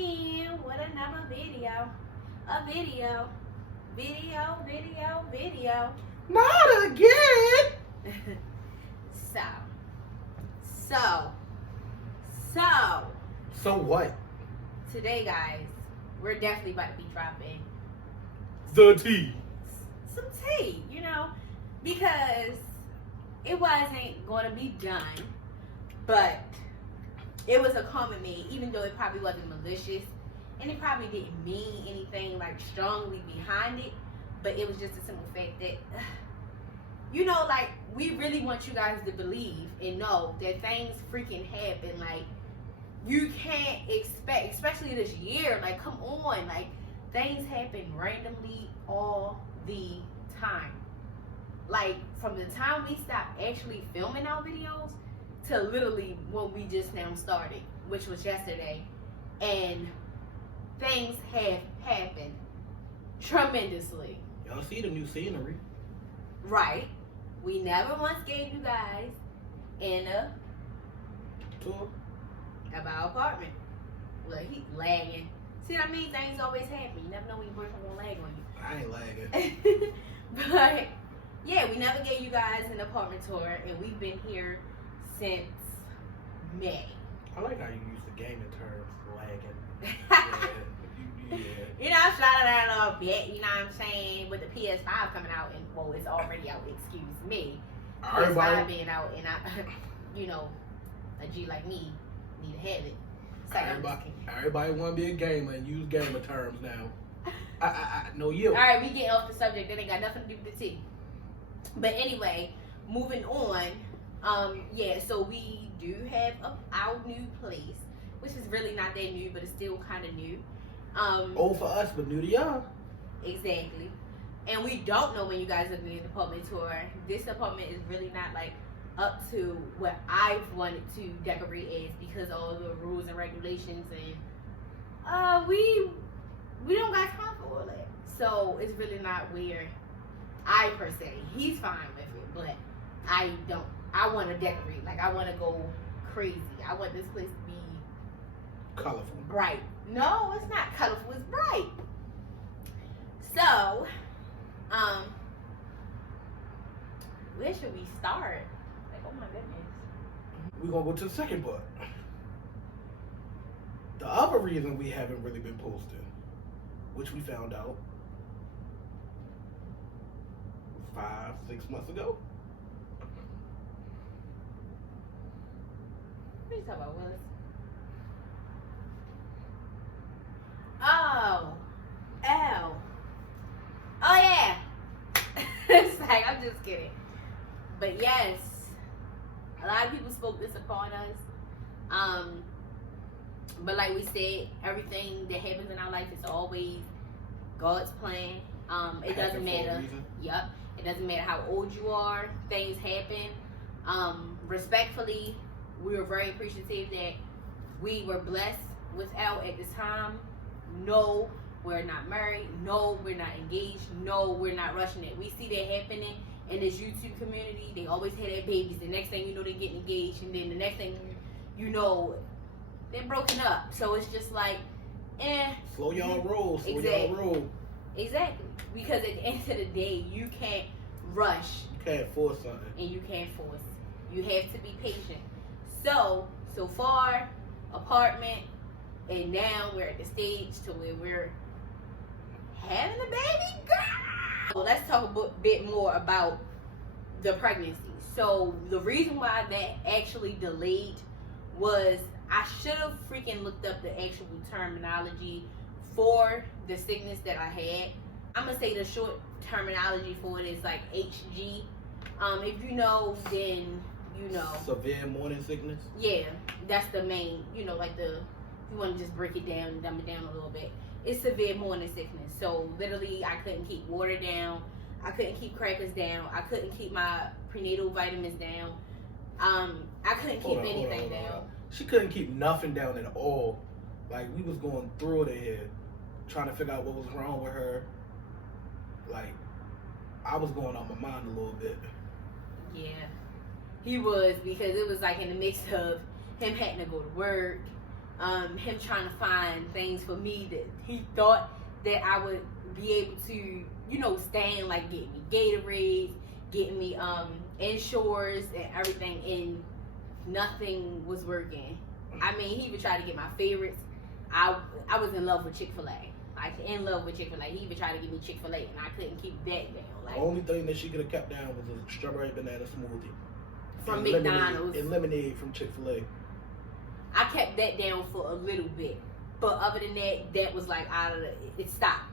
again with another video. Video. Not again. So what? Today, guys, we're definitely about to be dropping The tea. some tea, because it wasn't going to be done, but it was a comment made, even though it probably wasn't malicious, and it probably didn't mean anything like strongly behind it, but it was just a simple fact that, like, we really want you guys to believe and know that things freaking happen. Like, you can't expect, especially this year, like, come on, like, things happen randomly all the time. Like, from the time we stopped actually filming our videos to literally when we just now started, which was yesterday, and things have happened tremendously. Y'all see the new scenery? Right. We never once gave you guys a tour of our apartment. Look, he lagging. See what I mean? Things always happen. You never know when your boyfriend gonna lag on you. I ain't lagging. But yeah, we never gave you guys an apartment tour, and we've been here since May. I like how you use the gaming terms, lagging. Yeah. Shout out a little bit, you know what I'm saying? With the PS5 coming out, and well, it's already out, excuse me. PS5 being out, and a G like me need to have it. Everybody want to be a gamer and use gamer terms now. I know you. All right, we get off the subject. That ain't got nothing to do with the tea. But anyway, moving on. So we do have our new place, which is really not that new, but it's still kind of new. Old for us, but new to y'all. Exactly. And we don't know when you guys are going to get the apartment tour. This apartment is really not like up to what I've wanted to decorate as, because all the rules and regulations, and we don't got time for all that. So it's really not where I per se. He's fine with it, but I don't. I want to decorate. Like, I want to go crazy. I want this place to be colorful, bright. No, it's not colorful. It's bright. So, where should we start? Like, oh my goodness. We're gonna go to the second part. The other reason we haven't really been posting, which we found out 5-6 months ago. What are you talking about, Willis? Oh yeah. It's like, I'm just kidding. But yes, a lot of people spoke this upon us. But like we said, everything that happens in our life is always God's plan. It doesn't matter. Yep. It doesn't matter how old you are. Things happen. Respectfully, we were very appreciative that we were blessed with Elle at this time. No, we're not married. No, we're not engaged. No, we're not rushing it. We see that happening in this YouTube community. They always have their babies. The next thing you know, they're getting engaged. And then the next thing you know, they're broken up. So it's just like, slow y'all roll. Y'all roll. Exactly. Because at the end of the day, you can't rush. You can't force something. And you can't force. You have to be patient. So far, apartment, and now we're at the stage to where we're having a baby, girl. Well, let's talk a bit more about the pregnancy. So the reason why that actually delayed was I should have freaking looked up the actual terminology for the sickness that I had. I'm gonna say the short terminology for it is like HG. If you know, then you know. Severe morning sickness? Yeah, that's the main, like if you want to just break it down and dumb it down a little bit. It's severe morning sickness. So literally, I couldn't keep water down. I couldn't keep crackers down. I couldn't keep my prenatal vitamins down. I couldn't keep anything down. She couldn't keep nothing down at all. Like, we was going through it ahead, trying to figure out what was wrong with her. Like, I was going on my mind a little bit. Yeah, he was, because it was like in the mix of him having to go to work, him trying to find things for me that he thought that I would be able to, you know, stand, like getting me Gatorades, getting me insurance and everything, and nothing was working. I mean, he even tried to get my favorites. I was in love with Chick-fil-A. Like, in love with Chick-fil-A. He even tried to give me Chick-fil-A, and I couldn't keep that down. Like, the only thing that she could have kept down was a strawberry banana smoothie from and McDonald's. And lemonade from Chick-fil-A. I kept that down for a little bit. But other than that, that was like out of it stopped.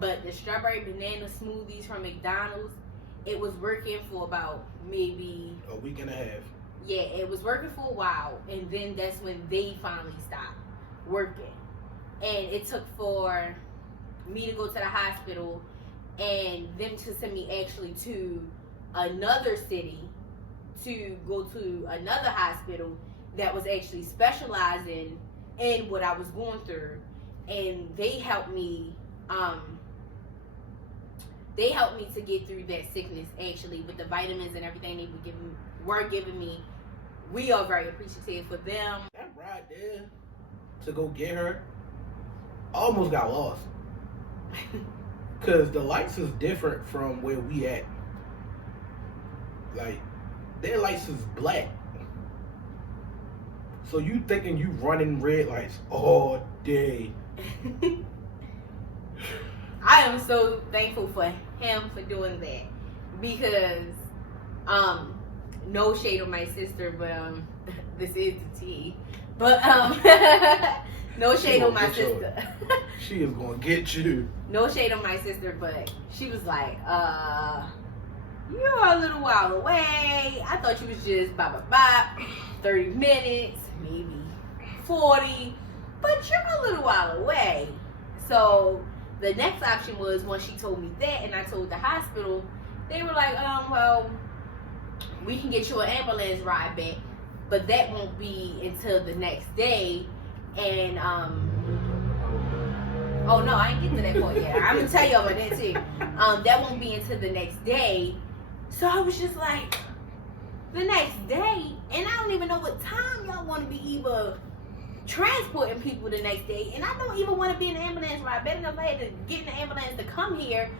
But the strawberry banana smoothies from McDonald's, it was working for about maybe a week and a half. Yeah, it was working for a while, and then that's when they finally stopped working. And it took for me to go to the hospital and them to send me actually to another city to go to another hospital that was actually specializing in what I was going through. And they helped me to get through that sickness, actually, with the vitamins and everything they were giving me. We are very appreciative for them. That ride there to go get her, I almost got lost. Because the lights is different from where we at. Like, their lights is black. So you thinking you running red lights all day. I am so thankful for him for doing that. Because, no shade on my sister, but this is the tea. But no shade on my sister. She is gonna get you. No shade on my sister, but she was like, you're a little while away. I thought you was just 30 minutes, maybe 40, but you're a little while away. So the next option was, once she told me that and I told the hospital, they were like, well, we can get you an ambulance ride back, but that won't be until the next day. And oh no, I ain't getting to that point yet. I'm gonna tell you about that too. That won't be until the next day. So I was just like, the next day, and I don't even know what time y'all want to be either transporting people the next day, and I don't even want to be in the ambulance ride. Better enough I had to get in the ambulance to come here.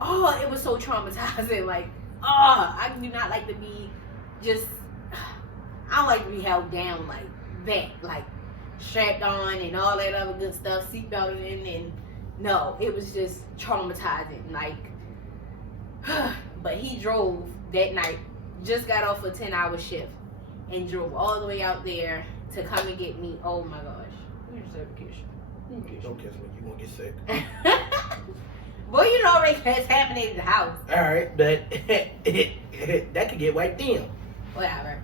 Oh, it was so traumatizing. Like, I do not like to be I don't like to be held down like that, like strapped on and all that other good stuff, seatbelted in, and no, it was just traumatizing. Like, but he drove that night, just got off a 10-hour shift, and drove all the way out there to come and get me. Oh my gosh. Let me just have a kiss. Don't kiss me, you gonna get sick. Boy, you know already that's happening at the house. Alright, but that could get wiped in. Whatever.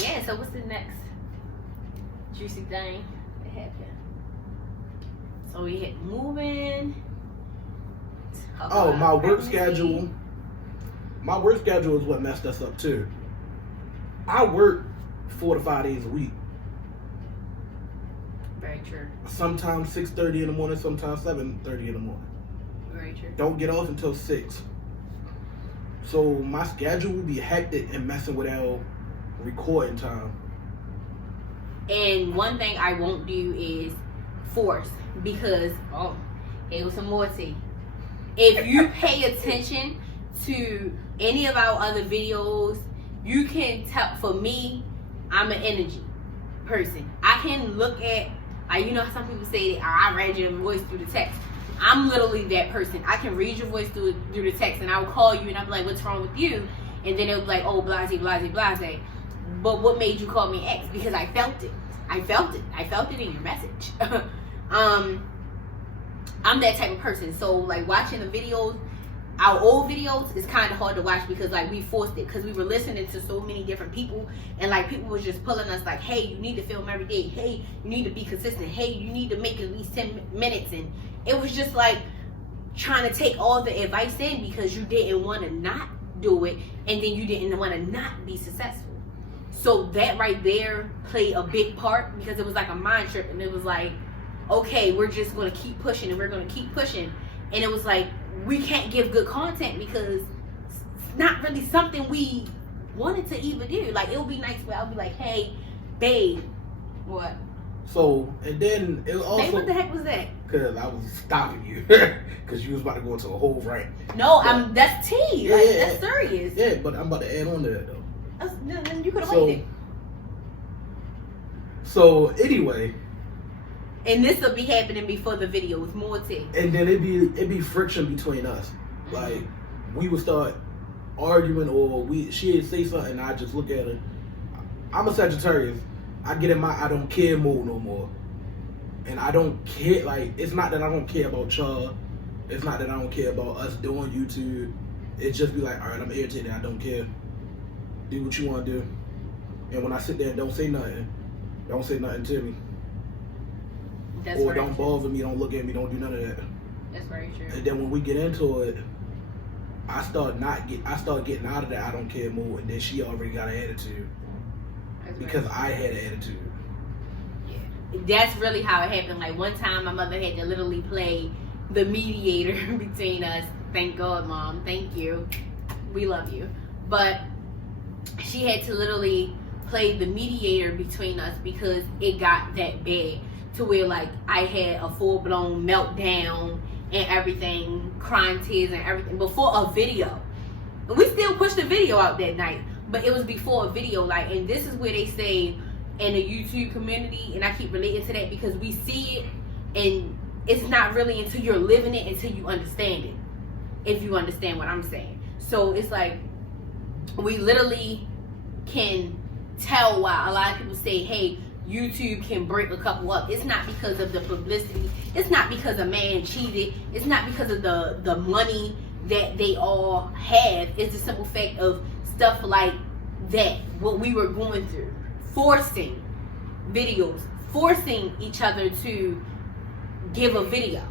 Yeah, so what's the next juicy thing that happened? So we hit moving. Oh, my work schedule. My work schedule is what messed us up too. I work 4 to 5 days a week. Very true. Sometimes 6:30 in the morning, sometimes 7:30 in the morning. Very true. Don't get off until 6. So my schedule will be hectic and messing with our recording time. And one thing I won't do is force, because here goes some more tea. If you pay attention to any of our other videos, you can tell. For me, I'm an energy person. I can look at, you know, some people say that I read your voice through the text. I'm literally that person. I can read your voice through the text, and I will call you and I'll be like, what's wrong with you? And then it'll be like, oh, blase, blase, blase. But what made you call me X? Because I felt it. I felt it in your message. I'm that type of person. So like watching the videos, our old videos, is kind of hard to watch because like we forced it, because we were listening to so many different people, and like people was just pulling us like, hey, you need to film every day. Hey, you need to be consistent. Hey, you need to make at least 10 minutes. And it was just like trying to take all the advice in because you didn't want to not do it, and then you didn't want to not be successful. So that right there played a big part, because it was like a mind trip, and it was like, okay, we're just going to keep pushing, and we're going to keep pushing. And it was like, we can't give good content because it's not really something we wanted to even do. Like, it would be nice where I'll be like, hey, babe, what? So, and then it also... Hey, what the heck was that? Because I was stopping you. Because you was about to go into a whole rant. No, But, that's tea. Yeah, Like, yeah, that's serious. Yeah, but I'm about to add on to that, though. Then you could have So, waited. So, anyway... And this will be happening before the video. It's more tea. And then it'd be friction between us. Like, we would start arguing, or she'd say something, and I just look at her. I'm a Sagittarius. I get in my I don't care mode no more. And I don't care, like, it's not that I don't care about y'all. It's not that I don't care about us doing YouTube. It just be like, all right, I'm irritated. I don't care. Do what you want to do. And when I sit there and don't say nothing to me. That's Or very don't true. bother me, don't look at me, don't do none of that. That's very true. And then when we get into it, I start getting out of that I don't care mode, and then she already got an attitude because I had an attitude. Yeah, that's really how it happened. Like one time, my mother had to literally play the mediator between us. Thank God, Mom. Thank you. We love you. But she had to literally play the mediator between us because it got that bad to where like I had a full-blown meltdown and everything, crying tears and everything before a video. And we still pushed the video out that night, but it was before a video. Like, and this is where they say in the YouTube community, and I keep relating to that because we see it, and it's not really until you're living it until you understand it. If you understand what I'm saying. So it's like we literally can tell why a lot of people say, hey, YouTube can break a couple up. It's not because of the publicity. It's not because a man cheated. It's not because of the money that they all have. It's the simple fact of stuff like that, what we were going through. Forcing videos. Forcing each other to give a video.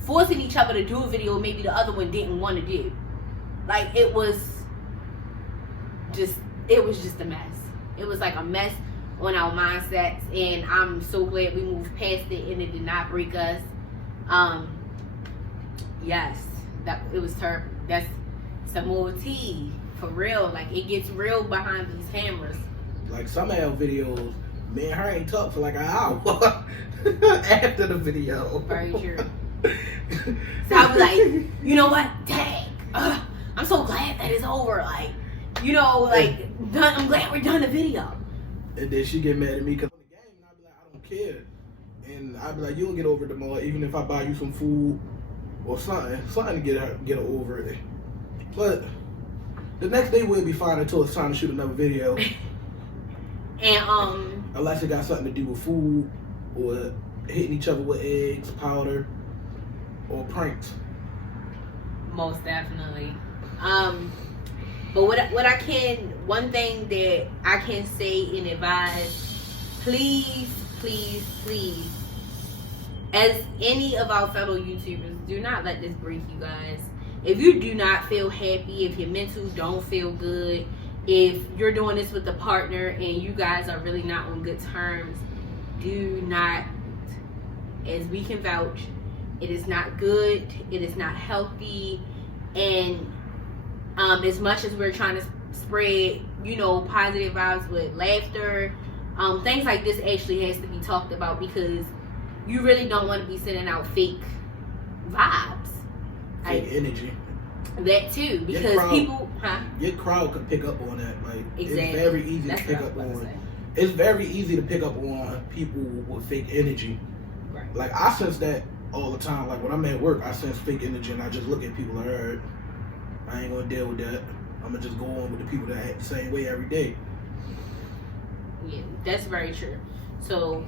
Forcing each other to do a video maybe the other one didn't want to do. Like, it was just a mess. It was like a mess on our mindsets, and I'm so glad we moved past it and it did not break us. Yes, that it was terrible. That's some more tea for real. Like, it gets real behind these cameras. Like some of our videos, me and her ain't talked for like an hour after the video. Very true. So I was like, you know what? Dang, I'm so glad that it's over. Like, you know, like, I'm glad we're done the video. And then she get mad at me because on the game, and I be like, I don't care. And I be like, you'll get over it tomorrow, even if I buy you some food or something to get her over it. But the next day we'll be fine until it's time to shoot another video. And unless it got something to do with food or hitting each other with eggs, powder, or pranks. most definitely. But one thing that I can say and advise, please, as any of our fellow YouTubers, do not let this break you guys. If you do not feel happy, if your mental don't feel good, if you're doing this with a partner and you guys are really not on good terms, do not, as we can vouch, it is not good, it is not healthy, and as much as we're trying to spread, you know, positive vibes with laughter, things like this actually has to be talked about, because you really don't want to be sending out fake vibes. Fake energy. That too, because people, your crowd could pick up on that. Like, exactly. It's very easy That's to pick what I up was about on. to say. It's very easy to pick up on people with fake energy. Right. Like, I sense that all the time. Like, when I'm at work, I sense fake energy, and I just look at people like, all right, I ain't gonna deal with that. I'm gonna just go on with the people that act the same way every day. Yeah, that's very true. So,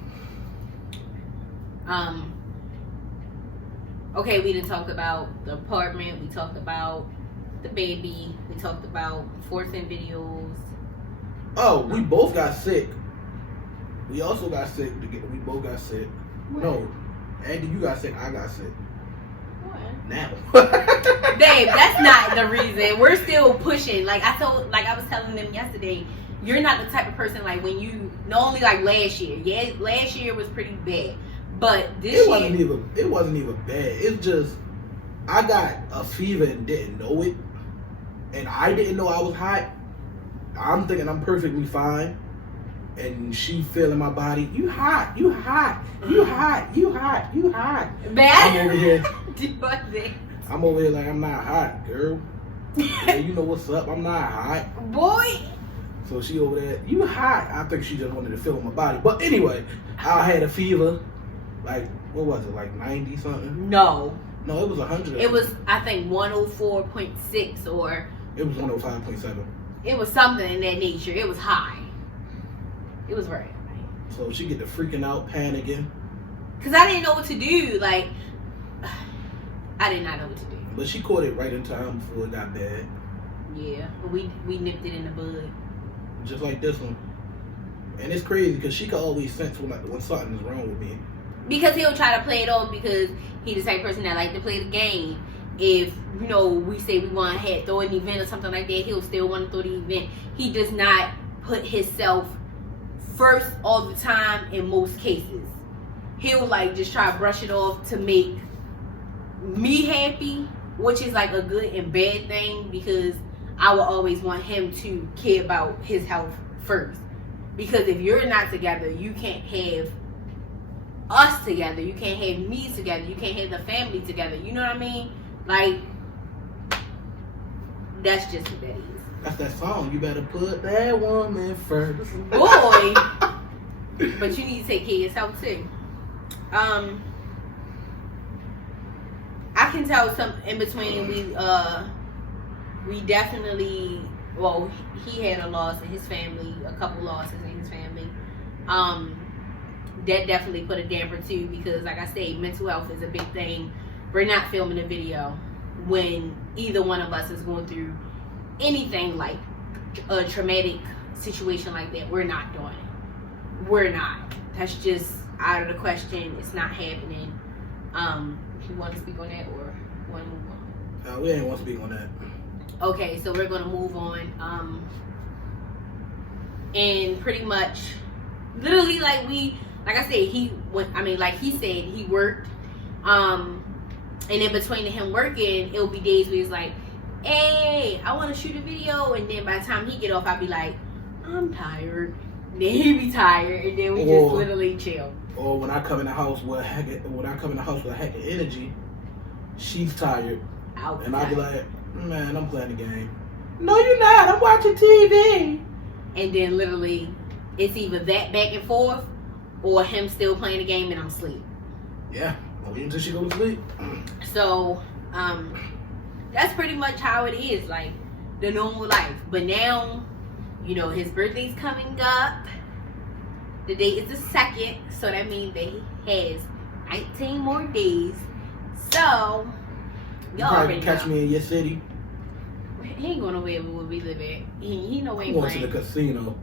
okay, we didn't talk about the apartment, we talked about the baby, we talked about forcing videos. Oh, we both got sick. We also got sick. We both got sick. What? No, Andy, you got sick. I got sick. What? Now. Babe, that's not the reason. We're still pushing. Like I was telling them yesterday, you're not the type of person like when you only like last year. Yeah, last year was pretty bad. But this year it wasn't even bad. It's just I got a fever and didn't know it. And I didn't know I was hot. I'm thinking I'm perfectly fine. and she feeling my body. You hot, you hot, you hot, you hot, you hot. Bad. I'm over here. Do what then? I'm over here like I'm not hot, girl. Yeah, you know what's up. I'm not hot. Boy. So she over there, you hot. I think she just wanted to feel my body. But anyway, I had a fever. Like, what was it? Like 90 something? No, it was 100. it was, I think, 104.6 or It was 105.7. it was something in that nature. It was high. It was very high. So she get to freaking out, panicking. Because I didn't know what to do. Like, I did not know what to do. But she caught it right in time before it got bad. Yeah, we nipped it in the bud. Just like this one. And it's crazy because she can always sense when something is wrong with me. Because he'll try to play it off because he's the type of person that like to play the game. If, you know, we say we want to throw an event or something like that, he'll still want to throw the event. He does not put himself first all the time in most cases. He'll like just try to brush it off to make me happy, which is like a good and bad thing because I will always want him to care about his health first. Because if you're not together, you can't have us together. You can't have me together. You can't have the family together. You know what I mean? Like, that's just what that is. That's that song. You better put that woman first. Boy. But you need to take care of yourself too. I can tell some in between we definitely, well, he had a loss in his family, a couple losses in his family. That definitely put a damper too because like I say, mental health is a big thing. We're not filming a video when either one of us is going through anything like a traumatic situation like that. We're not doing it. We're not. That's just out of the question. It's not happening. You want to speak on that or want to move on? We ain't want to speak on that. Okay, so we're going to move on. And pretty much, literally, like I said, he said, he worked. And in between him working, it'll be days where he's like, hey, I want to shoot a video. And then by the time he get off, I'll be like, I'm tired. Then he be tired, and then we just literally chill. Or when I come in the house with a heck of energy, she's tired. And I'll be like, man, I'm playing the game. No, you're not. I'm watching TV. And then literally, it's either that back and forth, or him still playing the game and I'm asleep. Yeah, wait until she goes to sleep. So, that's pretty much how it is, like the normal life. But now, you know, his birthday's coming up. The date is the 2nd, so that means that he has 19 more days. So, y'all already catch me in your city. He ain't going nowhere where we live at. He know where I'm going to the casino.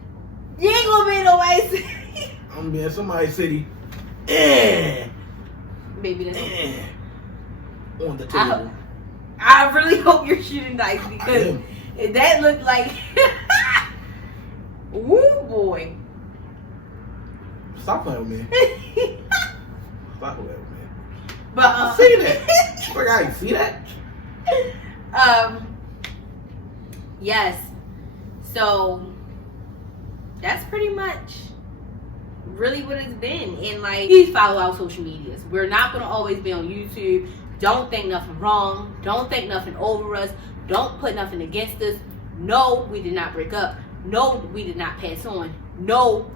You ain't gonna be in nobody's city. I'm gonna be in somebody's city. Maybe that's on the table. I really hope you're shooting dice because that looked like woo boy. Stop playing with me. Stop playing with me. But I see that. Like I see that. Yes. So that's pretty much really what it's been. And like, please follow our social medias. We're not gonna always be on YouTube. Don't think nothing wrong. Don't think nothing over us. Don't put nothing against us. No, we did not break up. No, we did not pass on. No,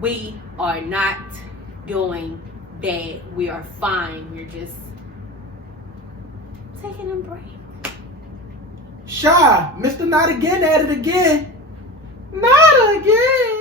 we are not doing bad. We are fine. We're just taking a break. Mr. Not Again at it again. Not again.